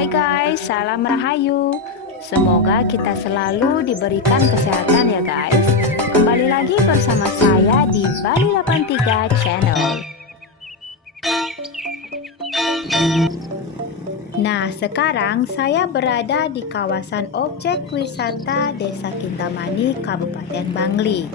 Hai guys, salam rahayu. Semoga kita selalu diberikan kesehatan ya guys. Kembali lagi bersama saya di Bali 83 Channel. Nah, sekarang saya berada di kawasan objek wisata Desa Kintamani, Kabupaten Bangli.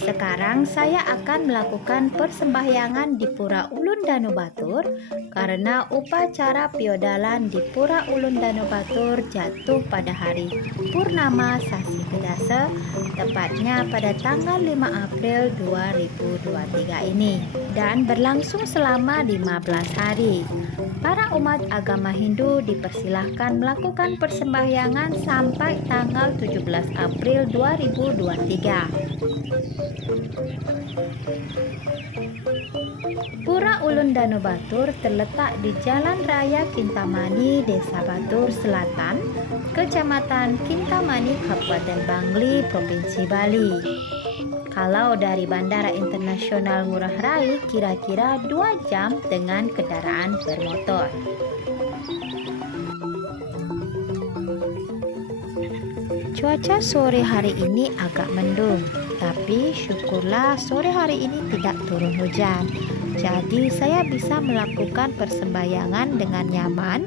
Sekarang saya akan melakukan persembahyangan di Pura Ulun Danau Batur karena upacara piodalan di Pura Ulun Danau Batur jatuh pada hari Purnama Sasi Kedasa, tepatnya pada tanggal 5 April 2023 ini dan berlangsung selama 15 hari. Para umat agama Hindu dipersilahkan melakukan persembahyangan sampai tanggal 17 April 2023. Pura Ulun Danau Batur terletak di Jalan Raya Kintamani, Desa Batur Selatan, Kecamatan Kintamani, Kabupaten Bangli, Provinsi Bali. Kalau dari Bandara Internasional Ngurah Rai kira-kira 2 jam dengan kendaraan bermotor. Cuaca sore hari ini agak mendung, tapi syukurlah sore hari ini tidak turun hujan. Jadi saya bisa melakukan persembahyangan dengan nyaman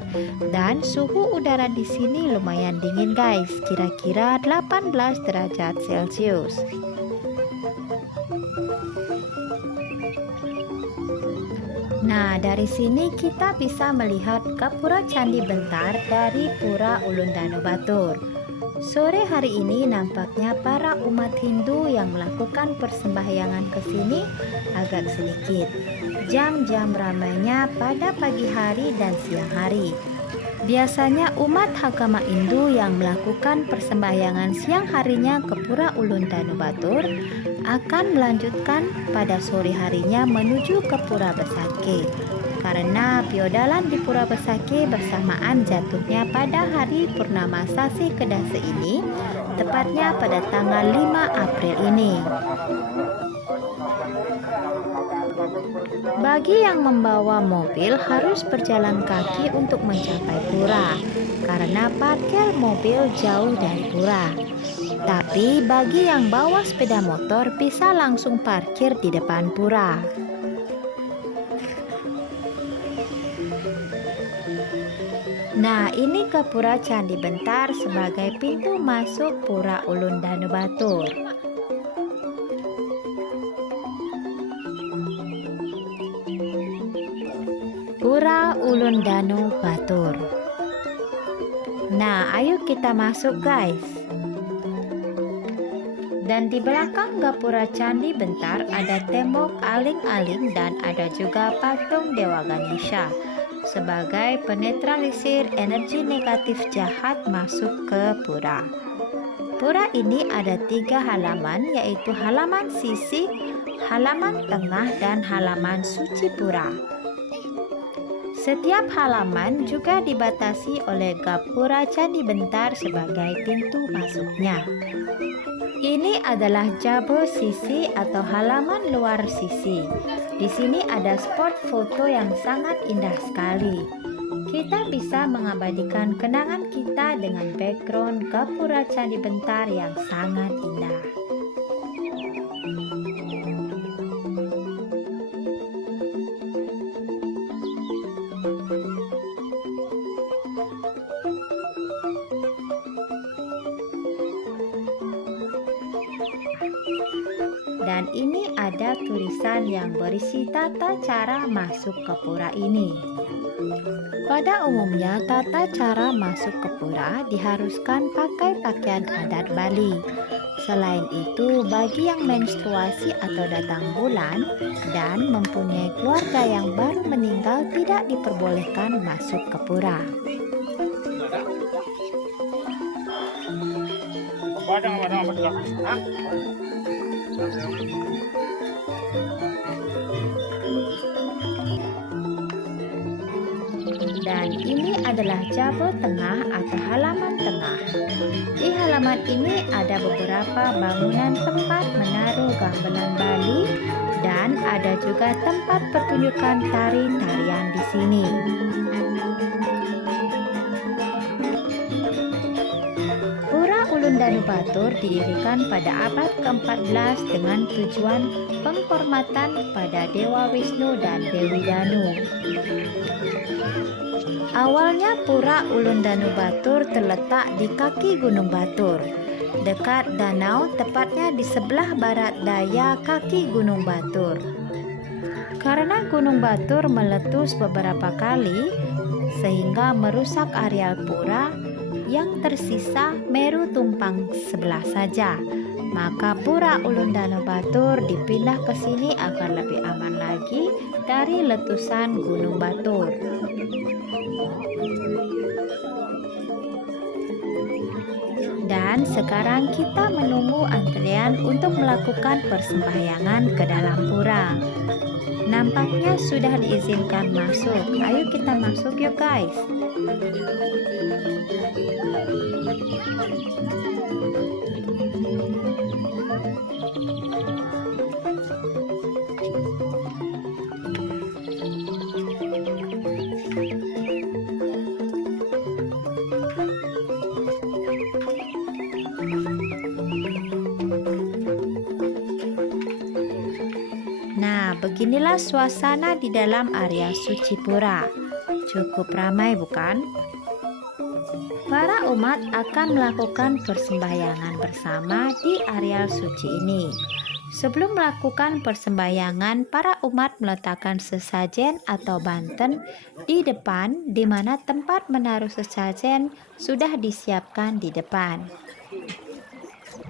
dan suhu udara di sini lumayan dingin guys, kira-kira 18 derajat Celcius. Nah, dari sini kita bisa melihat Gapura Candi Bentar dari Pura Ulun Danau Batur. Sore hari ini nampaknya para umat Hindu yang melakukan persembahyangan ke sini agak sedikit. Jam-jam ramainya pada pagi hari dan siang hari. Biasanya umat agama Hindu yang melakukan persembahyangan siang harinya ke Pura Ulun Danau Batur akan melanjutkan pada sore harinya menuju ke Pura Besakeh. Karena piodalan di Pura Besakeh bersamaan jatuhnya pada hari Purnama Sasi Kedasa ini, tepatnya pada tanggal 5 April ini. Bagi yang membawa mobil harus berjalan kaki untuk mencapai pura, karena parkir mobil jauh dari pura. Tapi bagi yang bawa sepeda motor bisa langsung parkir di depan pura. Nah, ini Gapura Candi Bentar sebagai pintu masuk Pura Ulun Danau Batur. Pura Ulun Danau Batur. Nah, ayo kita masuk guys. Dan di belakang Gapura Candi Bentar ada tembok aling-aling dan ada juga patung Dewa Ganesha sebagai penetralisir energi negatif jahat masuk ke pura. Pura ini ada 3 halaman, yaitu halaman sisi, halaman tengah, dan halaman suci pura. Setiap halaman juga dibatasi oleh Gapura Candi Bentar sebagai pintu masuknya. Ini adalah jabo sisi atau halaman luar sisi. Di sini ada spot foto yang sangat indah sekali. Kita bisa mengabadikan kenangan kita dengan background Gapura Candi Bentar yang sangat indah. Dan ini ada tulisan yang berisi tata cara masuk ke pura ini. Pada umumnya tata cara masuk ke pura diharuskan pakai pakaian adat Bali. Selain itu, bagi yang menstruasi atau datang bulan dan mempunyai keluarga yang baru meninggal tidak diperbolehkan masuk ke pura. Dan ini adalah jabo tengah atau halaman tengah. Di halaman ini ada beberapa bangunan tempat menaruh gamelan Bali dan ada juga tempat pertunjukan tari-tarian di sini. Ulundanu Batur didirikan pada abad ke-14 dengan tujuan penghormatan pada Dewa Wisnu dan Dewi Danu. Awalnya Pura Ulundanu Batur terletak di kaki Gunung Batur, dekat danau, tepatnya di sebelah barat daya kaki Gunung Batur. Karena Gunung Batur meletus beberapa kali, sehingga merusak areal pura, yang tersisa Meru Tumpang sebelah saja. Maka Pura Ulundanu Batur dipindah ke sini agar lebih aman lagi dari letusan Gunung Batur. Dan sekarang kita menunggu antrean untuk melakukan persembahyangan ke dalam pura. Nampaknya sudah diizinkan masuk. Ayo kita masuk yuk guys. Nah, beginilah suasana di dalam area suci pura. Cukup ramai bukan? Para umat akan melakukan persembahyangan bersama di areal suci ini. Sebelum melakukan persembahyangan, para umat meletakkan sesajen atau banten di depan, di mana tempat menaruh sesajen sudah disiapkan di depan.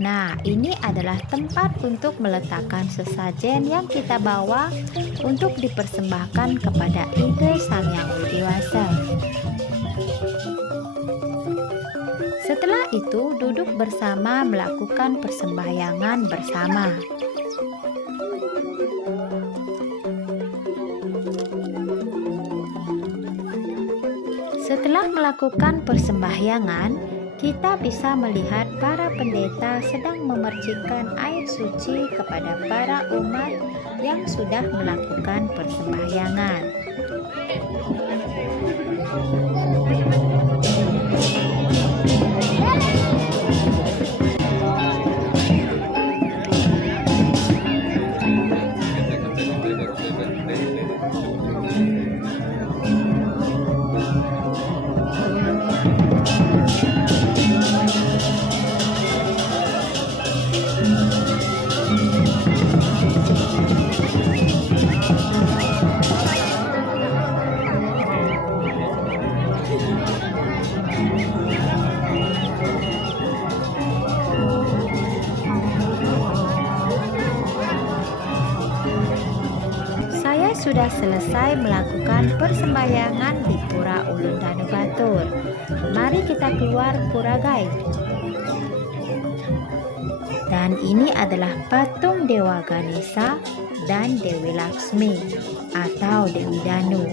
Nah, ini adalah tempat untuk meletakkan sesajen yang kita bawa untuk dipersembahkan kepada Ide Sang Yang Widi Wasa. Setelah itu, duduk bersama melakukan persembahyangan bersama. Setelah melakukan persembahyangan, kita bisa melihat para pendeta sedang memercikkan air suci kepada para umat yang sudah melakukan persembahyangan. Sudah selesai melakukan persembahyangan di Pura Ulundanu Batur. Mari kita keluar pura guys. Dan ini adalah patung Dewa Ganesha dan Dewi Laksmi atau Dewi Danu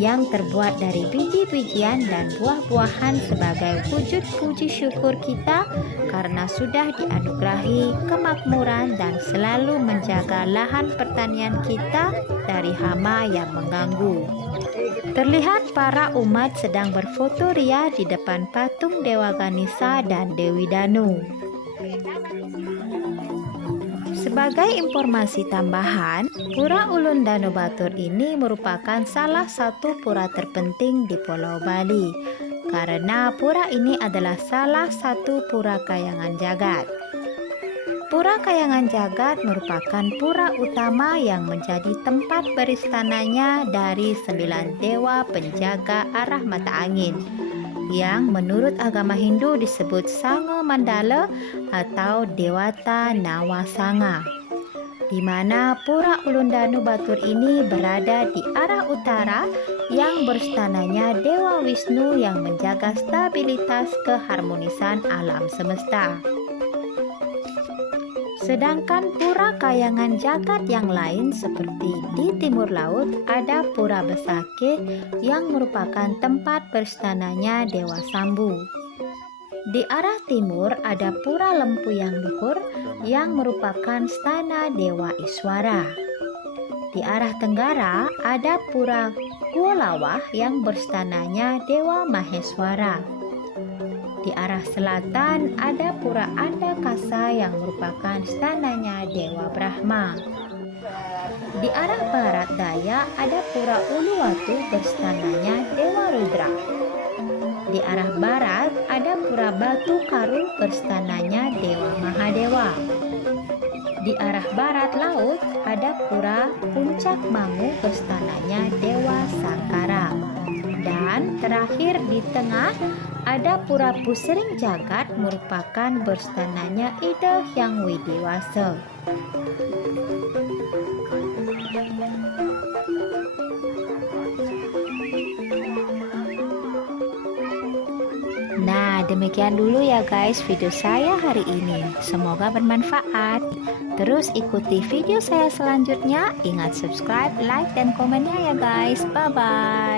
yang terbuat dari biji-bijian dan buah-buahan sebagai wujud puji syukur kita karena sudah dianugerahi kemakmuran dan selalu menjaga lahan pertanian kita dari hama yang mengganggu. Terlihat para umat sedang berfoto ria di depan patung Dewa Ganesha dan Dewi Danu. Sebagai informasi tambahan, Pura Ulundanu Batur ini merupakan salah satu pura terpenting di Pulau Bali karena pura ini adalah salah satu pura kayangan jagat. Pura Kayangan Jagat merupakan pura utama yang menjadi tempat beristananya dari 9 dewa penjaga arah mata angin yang menurut agama Hindu disebut Sanga Mandala atau Dewata Nawasanga, di mana Pura Ulundanu Batur ini berada di arah utara yang berstananya Dewa Wisnu yang menjaga stabilitas keharmonisan alam semesta. Sedangkan pura kayangan jagat yang lain seperti di timur laut ada Pura Besake yang merupakan tempat berstananya Dewa Sambu. Di arah timur ada Pura Lempu yang luhur yang merupakan stana Dewa Iswara. Di arah tenggara ada Pura Kuolawah yang berstananya Dewa Maheswara. Di arah selatan ada Pura Andakasa yang merupakan istananya Dewa Brahma. Di arah barat daya ada Pura Uluwatu berstananya Dewa Rudra. Di arah barat ada Pura Batu Karu berstananya Dewa Mahadewa. Di arah barat laut ada Pura Puncak Mangu berstananya Dewa Sangkara. Dan terakhir di tengah ada Pura Pusering Jagat merupakan berstananya Ida Hyang Widiwasa. Nah, demikian dulu ya guys video saya hari ini. Semoga bermanfaat. Terus ikuti video saya selanjutnya. Ingat subscribe, like, dan komennya ya guys. Bye-bye.